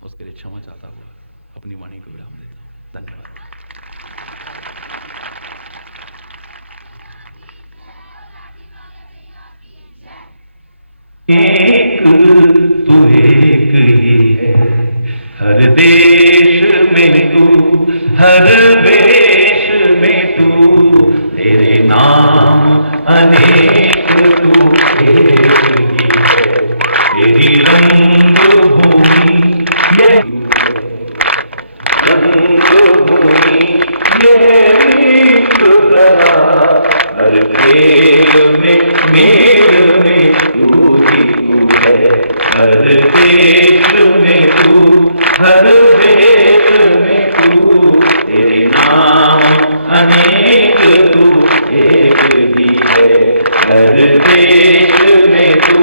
उसके लिए क्षमा चाहता हुआ अपनी वाणी को विराम देता हूं। धन्यवाद। एक तू एक ही है, हर देश में तू, हर वेश में तू, तेरे नाम अनेक, तू एक ही है, तेरी रंग भूमि ये रंग भूमि ये तरह, हर खेल में मेल में तू ही तू है, हर देश में तू, हर वेश में तू, तेरे नाम अनेक, तू एक ही है, हर देश में तू,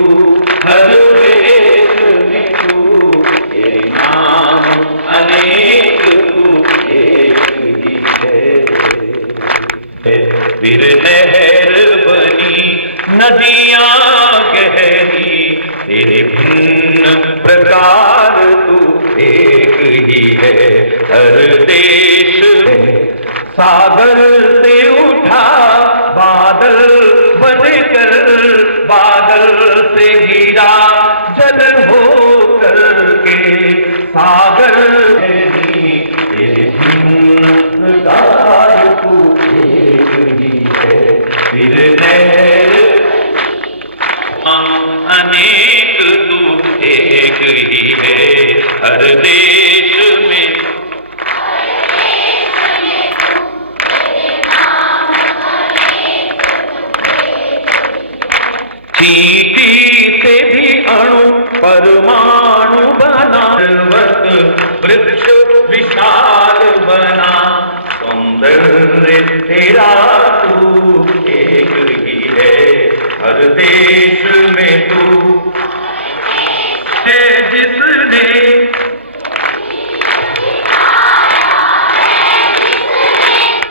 हर वेश में तू, तेरे नाम अनेक, तू एक ही है। फिर लहर बनी नदियां गहरी, तेरे भिन्न प्रकार तू एक ही है, हर देश में सागर से उठा बादल बनकर, बादल से गिरा जल हो करके, सागर तेरे भिन्न प्रकार तू एक ही है, फिर लहर अनेक, तू एक ही है, हर देश में चींटी से भी अणु परमाणु बना, वृक्ष विशाल बना, सौंदर्य तेरा तू एक ही है, हर देश में तू है जिसने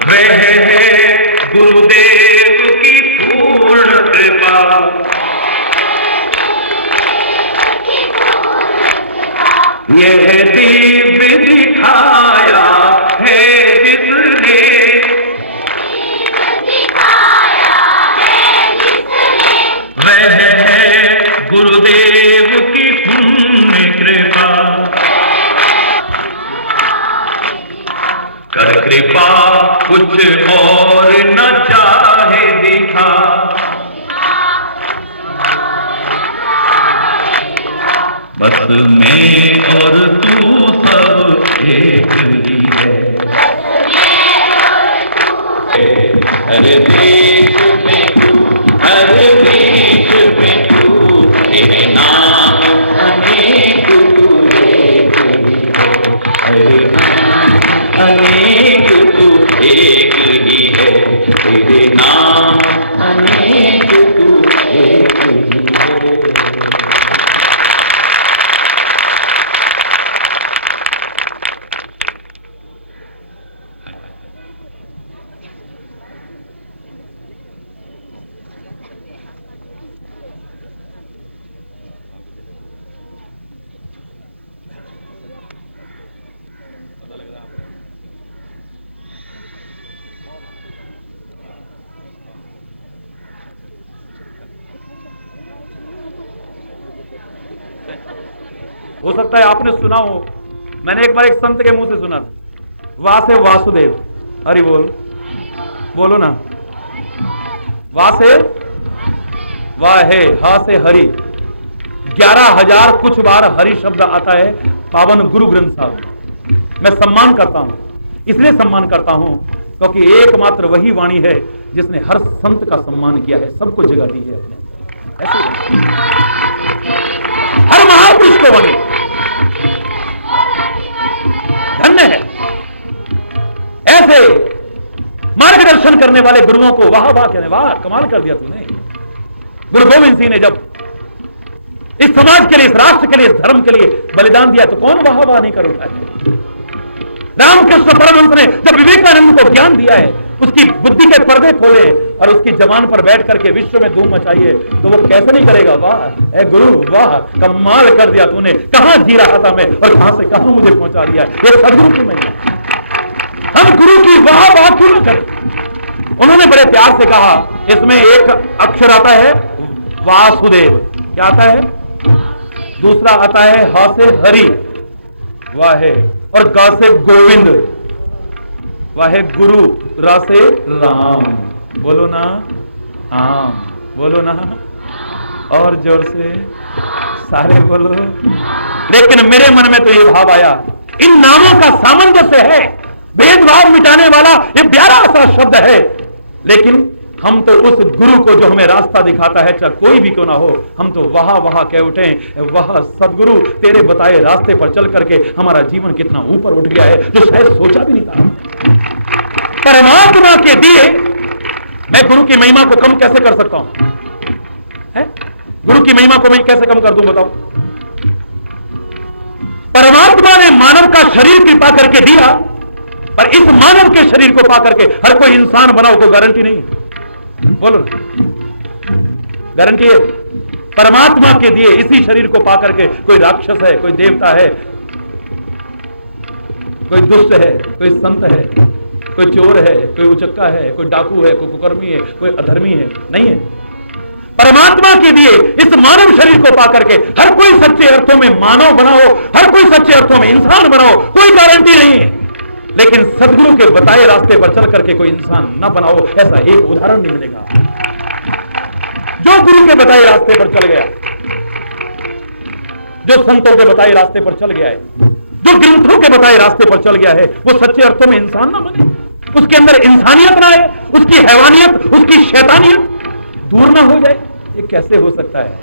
वह है गुरुदेव की पूर्ण कृपा। यह दिव्य दिखाया है जिसने, वह है गुरुदेव की पुण्य कृपा। कर कृपा कुछ और न चाहे दिखा, बस मैं और तू सब एक ही है, हर देश में तू, हर देश में तू, तेरे नाम अनेक तू एक ही है, हर नाम अनेक तू एक ही है, तेरे नाम अनेक तू एक ही है। हो सकता है आपने सुना हो, मैंने एक बार एक संत के मुंह से सुना था, वाह से वासुदेव, हरि बोल, बोलो ना, वाह से वाह है, हा से हरि, 11,000 कुछ बार हरि शब्द आता है पावन गुरु ग्रंथ साहब। मैं सम्मान करता हूं, इसलिए सम्मान करता हूं क्योंकि एकमात्र वही वाणी है जिसने हर संत का सम्मान किया है, सबको जगह दी है अपने, ऐसे हर महापुरुष को बने धन्य है। ऐसे मार्गदर्शन करने वाले गुरुओं को वाह वाह कहने, वाह कमाल कर दिया तूने। गुरु गोविंद सिंह ने जब इस समाज के लिए, इस राष्ट्र के लिए, इस धर्म के लिए बलिदान दिया तो कौन वाह वाह नहीं कर उठा है। रामकृष्ण परमहंस ने जब विवेकानंद को ज्ञान दिया है, उसकी बुद्धि के पर्दे खोले और उसकी जबान पर बैठ करके विश्व में धूम मचाइए, तो वो कैसे नहीं करेगा, वाह ए गुरु, वाह कमाल कर दिया तूने, कहां जी रहा था मैं और कहां से कहां मुझे पहुंचा दिया। ये सदगुरु की महिमा, हम गुरु की वाह वाह क्यों न करें। उन्होंने बड़े प्यार से कहा, इसमें एक अक्षर आता है वासुदेव, क्या आता है, दूसरा आता है हा से हरि, वाह है, और गा से गोविंद, वाहे गुरु, रा से राम, बोलो ना आम, बोलो ना और जोर से सारे बोलो। लेकिन मेरे मन में तो ये भाव आया, इन नामों का सामंजस्य है, भेदभाव मिटाने वाला ये प्यारा सा शब्द है, लेकिन हम तो उस गुरु को जो हमें रास्ता दिखाता है, चाहे कोई भी क्यों ना हो, हम तो वाह वाह कह उठे, वाह सदगुरु तेरे बताए रास्ते पर चल करके हमारा जीवन कितना ऊपर उठ गया है, जो शायद सोचा भी नहीं था। परमात्मा के दिए मैं गुरु की महिमा को कम कैसे कर सकता हूं, है? गुरु की महिमा को मैं कैसे कम कर दूं बताओ। परमात्मा ने मानव का शरीर कृपा करके दिया, पर इस मानव के शरीर को पा करके हर कोई इंसान बनाओ तो गारंटी नहीं है, बोलो ना, गारंटी है। परमात्मा के दिए इसी शरीर को पा करके कोई राक्षस है, कोई देवता है, कोई दुष्ट है, कोई संत है, कोई चोर है, कोई उचक्का है, कोई डाकू है, कोई कुकर्मी है, कोई अधर्मी है, नहीं है। परमात्मा के दिए इस मानव शरीर को पा करके हर कोई सच्चे अर्थों में मानव बनाओ, हर कोई सच्चे अर्थों में इंसान बनाओ, कोई गारंटी नहीं है। लेकिन सदगुरु के बताए रास्ते पर चल करके कोई इंसान न बनाओ, ऐसा एक उदाहरण नहीं मिलेगा। जो गुरु के बताए रास्ते पर चल गया, जो संतों के बताए रास्ते पर चल गया है, जो ग्रंथों के बताए रास्ते पर चल गया है, वो सच्चे अर्थों में इंसान ना बने, उसके अंदर इंसानियत ना आए, उसकी हैवानियत, उसकी शैतानियत दूर ना हो जाए, ये कैसे हो सकता है?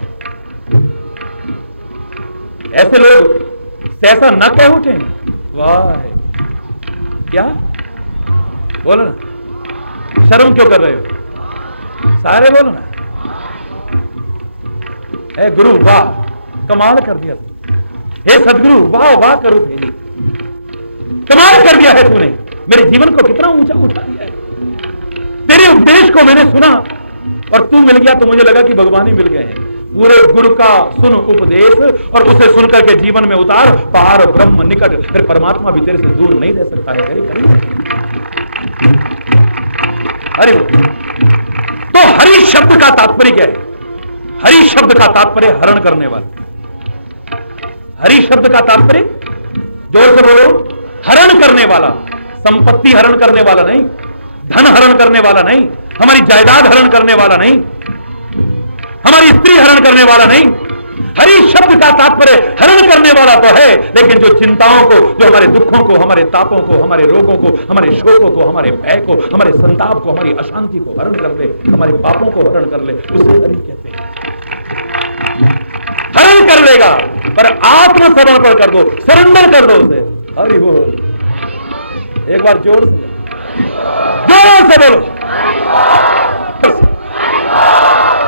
ऐसे लोग सहसा न कह उठे, वाह क्या? बोलो ना, शर्म क्यों कर रहे हो? सारे बोलो ना, ए गुरु वाह, कमाल कर दिया तू। हे सदगुरु वाह वाह करो तेरी, कमाल कर दिया है तूने, मेरे जीवन को कितना ऊंचा उठा दिया है। तेरे उपदेश को मैंने सुना और तू मिल गया तो मुझे लगा कि भगवान ही मिल गए हैं। पूरे गुरु का सुन उपदेश और उसे सुनकर के जीवन में उतार, पार ब्रह्म निकट, फिर परमात्मा भी तेरे से दूर नहीं रह सकता है। अरे तो हरि शब्द का तात्पर्य क्या है? हरि शब्द का तात्पर्य हरण करने वाला। हरि शब्द का तात्पर्य जोर से बोलो, हरण करने वाला। संपत्ति हरण करने वाला नहीं, धन हरण करने वाला नहीं, हमारी जायदाद हरण करने वाला नहीं, हमारी स्त्री हरण करने वाला नहीं। हरि शब्द का तात्पर्य हरण करने वाला तो है, लेकिन जो चिंताओं को, जो हमारे दुखों को, हमारे तापों को, हमारे रोगों को, हमारे शोकों को, हमारे भय को, हमारे संताप को, हमारी अशांति को हरण कर ले, हमारे पापों को हरण कर ले, उसे हरि कहते हैं। हरण कर लेगा, पर आत्मसमर्पण कर दो, सरेंडर कर दो उसे। हरि बोल, एक बार जोर से बोलो,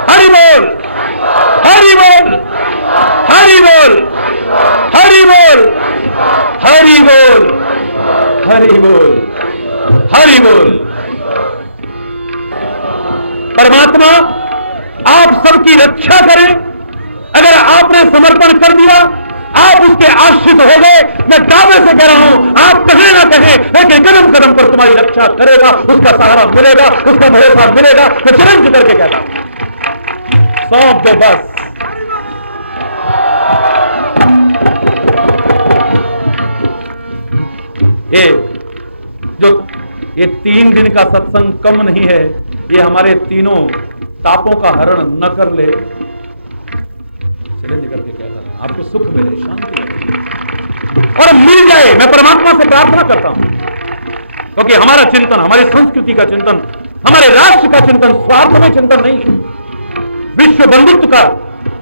हरि बोल, हरि बोल, हरि बोल, हरि बोल, हरि बोल, हरि बोल, हरि बोल। परमात्मा आप सबकी रक्षा करें। अगर आपने समर्पण कर दिया, आप उसके आश्रित हो गए, मैं दावे से कह रहा हूं, आप कहें ना कहें, लेकिन कदम कदम पर तुम्हारी रक्षा करेगा, उसका सहारा मिलेगा, उसका भरोसा मिलेगा। मैं चैलेंज करके कहता हूं, सौंप दो बस। ये 3 दिन का सत्संग कम नहीं है, ये हमारे तीनों तापों का हरण न कर ले। चैलेंज करके कहता हूं, आपको सुख मिले, शांति मिले और मिल जाए। मैं परमात्मा से प्रार्थना करता हूं, क्योंकि हमारा चिंतन, हमारी संस्कृति का चिंतन, हमारे राष्ट्र का चिंतन स्वार्थ में चिंतन नहीं है, विश्व बंधुत्व का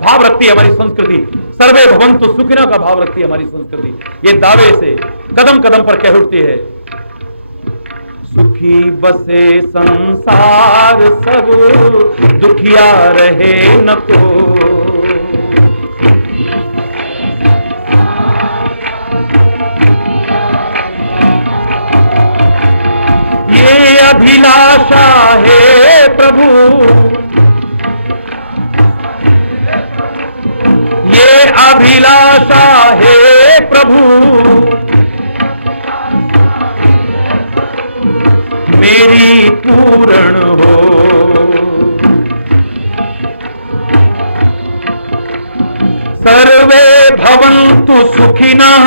भाव रखती है हमारी संस्कृति, सर्वे भवन्तु सुखिनः का भाव रखती है हमारी संस्कृति। ये दावे से कदम कदम पर कह उठती है, सुखी बसे संसार सब, दुखिया रहे न को। ये अभिलाषा है प्रभु, ये अभिलाषा है प्रभु, मेरी पूर्ण हो। सर्वे भवन्तु सुखिनः,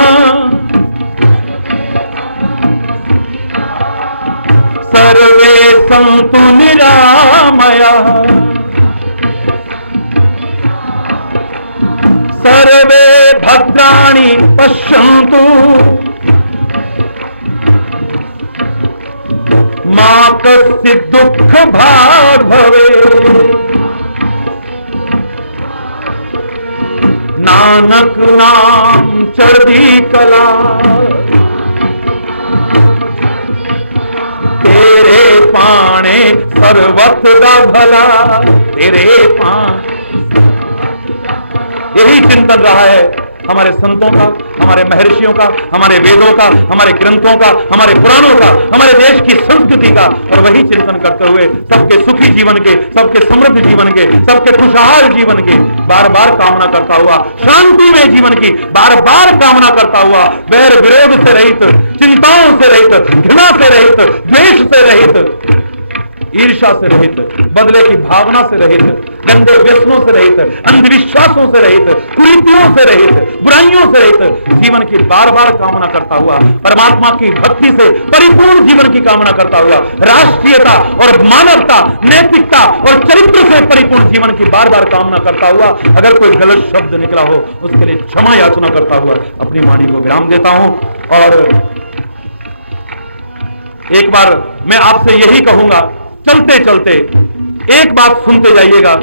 सर्वे सन्तु निरामयाः, सर्वे भद्राणि पश्यन्तु, मा कश्चित् दुःख भाग् भवेत्। नानक नाम चढ़दी कला, तेरे पाणे सर्वत दा भला, तेरे पाण। यही चिंतन रहा है हमारे संतों का, हमारे महर्षियों का, हमारे वेदों का, हमारे ग्रंथों का, हमारे पुराणों का, हमारे देश की संस्कृति का, और वही चिंतन करते हुए सबके सुखी जीवन के, सबके समृद्ध जीवन के, सबके खुशहाल जीवन के बार बार कामना करता हुआ, शांति में जीवन की बार बार कामना करता हुआ, वैर विरोध से रहित, चिंताओं से रहित, घृणा से रहित, द्वेष से रहित, ईर्ष्या से रहित, बदले की भावना से रहित, गंदे व्यसनों से रहित, अंधविश्वासों से रहित, कुरीतियों से रहित, बुराइयों से रहित जीवन की बार बार कामना करता हुआ, परमात्मा की भक्ति से परिपूर्ण जीवन की कामना करता हुआ, राष्ट्रीयता और मानवता, नैतिकता और चरित्र से परिपूर्ण जीवन की बार बार कामना करता हुआ, अगर कोई गलत शब्द निकला हो उसके लिए क्षमा याचना करता हुआ अपनी वाणी को विराम देता हूं। और एक बार मैं आपसे यही कहूंगा, चलते चलते एक बात सुनते जाइएगा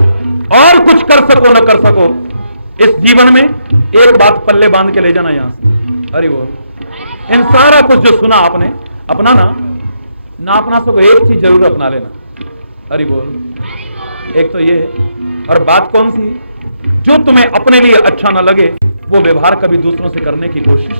और कुछ कर सको न कर सको, इस जीवन में एक बात पल्ले बांध के ले जाना यहां से। अरे वो इन सारा कुछ जो सुना आपने, अपनाना ना अपना सको, एक चीज जरूर अपना लेना। अरे बोल, एक तो ये, और बात कौन सी? जो तुम्हें अपने लिए अच्छा ना लगे वो व्यवहार कभी दूसरों से करने की कोशिश।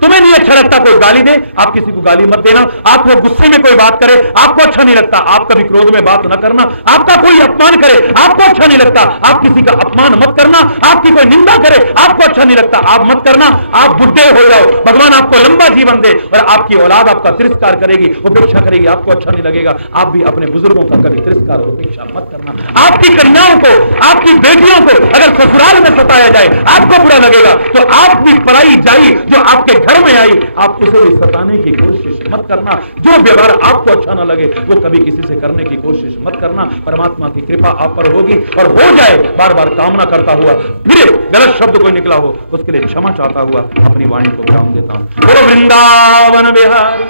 तुम्हें नहीं अच्छा लगता कोई गाली दे, आप किसी को गाली मत देना। आपको गुस्से में कोई बात करे, आपको अच्छा नहीं लगता, आप कभी क्रोध में बात न करना। आपका कोई अपमान करे, आपको अच्छा नहीं लगता, आप किसी का अपमान मत करना। आपकी कोई निंदा करे, आपको अच्छा नहीं लगता, आप मत करना। आप बुढ़े हो जाओ, भगवान आपको लंबा जीवन दे और आपकी औलाद आपका तिरस्कार करेगी, उपेक्षा करेगी, आपको अच्छा नहीं लगेगा। आप भी अपने बुजुर्गों का कभी तिरस्कार और उपेक्षा मत करना। आपकी कन्याओं को, आपकी बेटियों को अगर ससुराल में सताया जाए, आपको बुरा लगेगा, तो आप भी पराई जाई जो आपके घर में आई, आप उसे भी सताने की कोशिश मत करना। जो व्यवहार आपको अच्छा ना लगे वो कभी किसी से करने की कोशिश मत करना। परमात्मा की कृपा आप पर होगी और हो जाए। बार बार कामना करता हुआ फिर गलत शब्द कोई निकला हो उसके लिए क्षमा चाहता हुआ अपनी वाणी को विराम देता हूं। बोलो वृंदावन बिहारी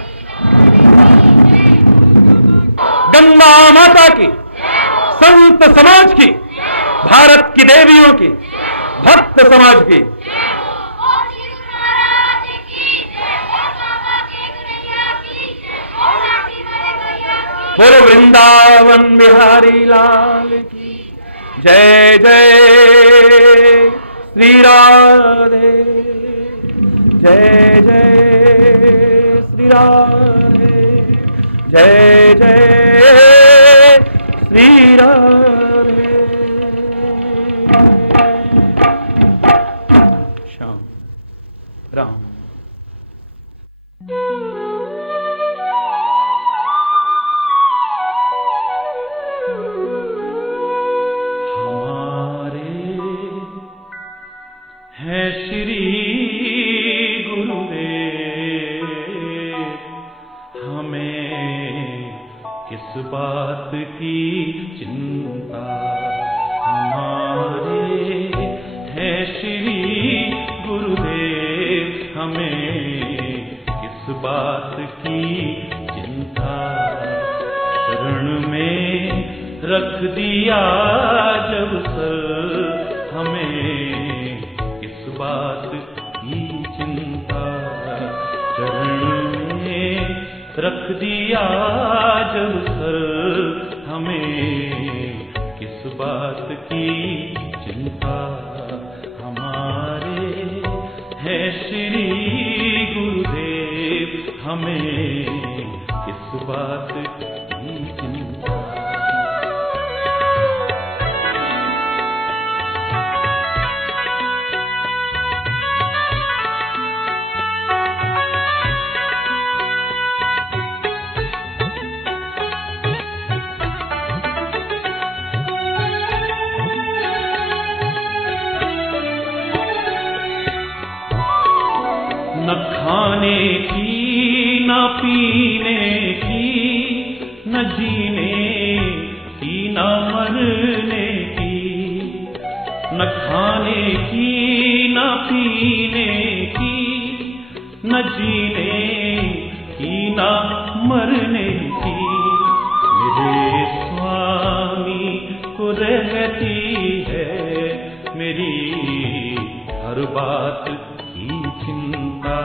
गंगा माता की, संत समाज की, भारत की देवियों की, भक्त समाज की। बोलो वृंदावन बिहारी लाल की जय। जय श्री राधे, जय जय श्री राधे, जय जय श्री राधे। श्याम राम। बात की चिंता हमारे है श्री गुरुदेव, हमें किस बात की चिंता। शरण में रख दिया जब सर, हमें किस बात की चिंता। चरण में रख दिया जब सर, हमें किस बात की चिंता। हमारे है श्री गुरुदेव, हमें किस बात की चिंता। न खाने की न पीने की, न जीने की न मरने की। न खाने की न पीने की, न जीने की न मरने की। मेरे स्वामी को रहती है मेरी हर बात की चिंता।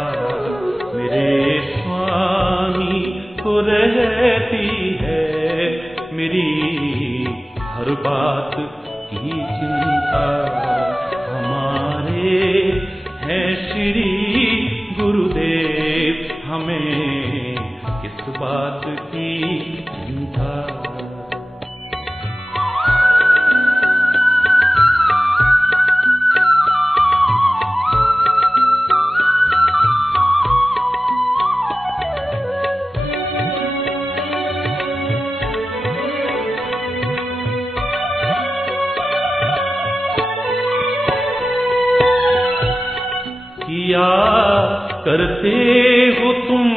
मेरे स्वामी को रहती है मेरी हर बात की चिंता। हमारे हैं श्री गुरुदेव, हमें किस बात की चिंता। किया करते हो तुम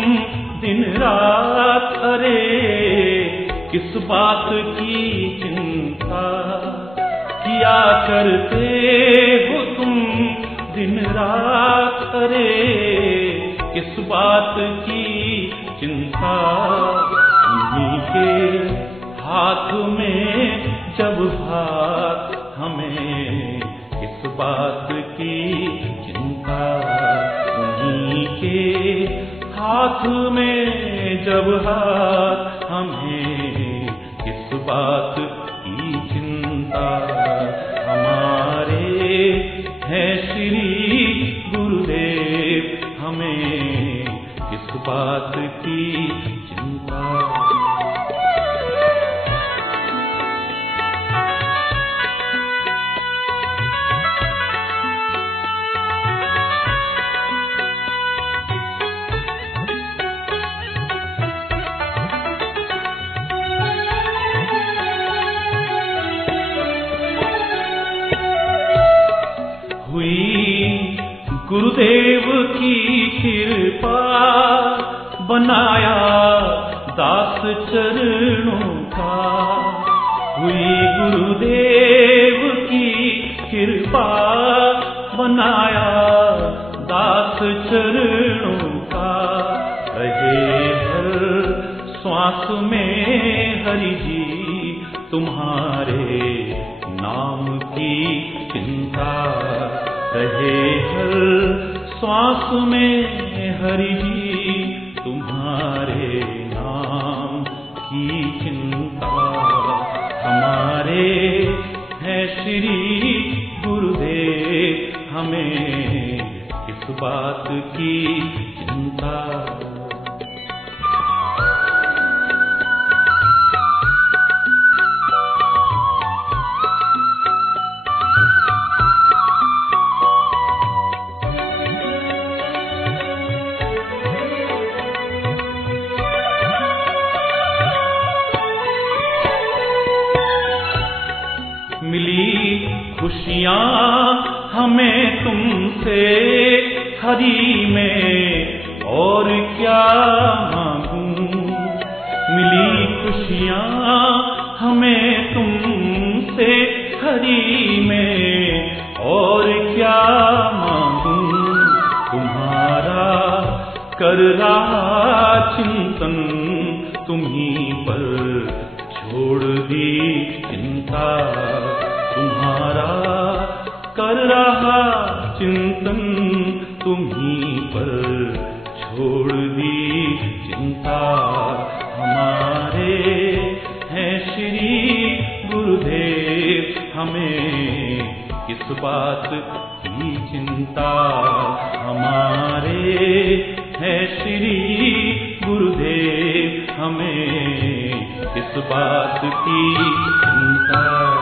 दिन रात, अरे किस बात की चिंता। किया करते हो तुम दिन रात, अरे किस बात की चिंता। उन्हीं के हाथ में जब हाथ हमें किस बात की चिंता, उन्हीं के हाथ में जब हाथ हमें किस बात की चिंता। हमारे हैं श्री गुरुदेव, हमें किस बात की चिंता। हुई गुरुदेव की कृपा, बनाया दास चरणों का। हुई गुरुदेव की कृपा, बनाया दास चरणों का। रहे हर श्वास में हरि जी तुम्हारे नाम की चिंता। रहे हर श्वास में हरि जी तुम्हारे नाम की चिंता। हमारे हैं श्री गुरुदेव, हमें किस बात की चिंता। मिली खुशियाँ हमें तुमसे हरि में, और क्या मांगूं। मिली खुशियाँ हमें तुमसे हरि में, और क्या मांगूं। तुम्हारा कर रहा चिंतन, तुम्हीं पर छोड़ दी चिंता। तुम्हारा कर रहा चिंतन, तुम्हीं पर छोड़ दी चिंता। हमारे हैं श्री गुरुदेव, हमें किस बात की चिंता। हमारे हैं श्री गुरुदेव, हमें किस बात की चिंता।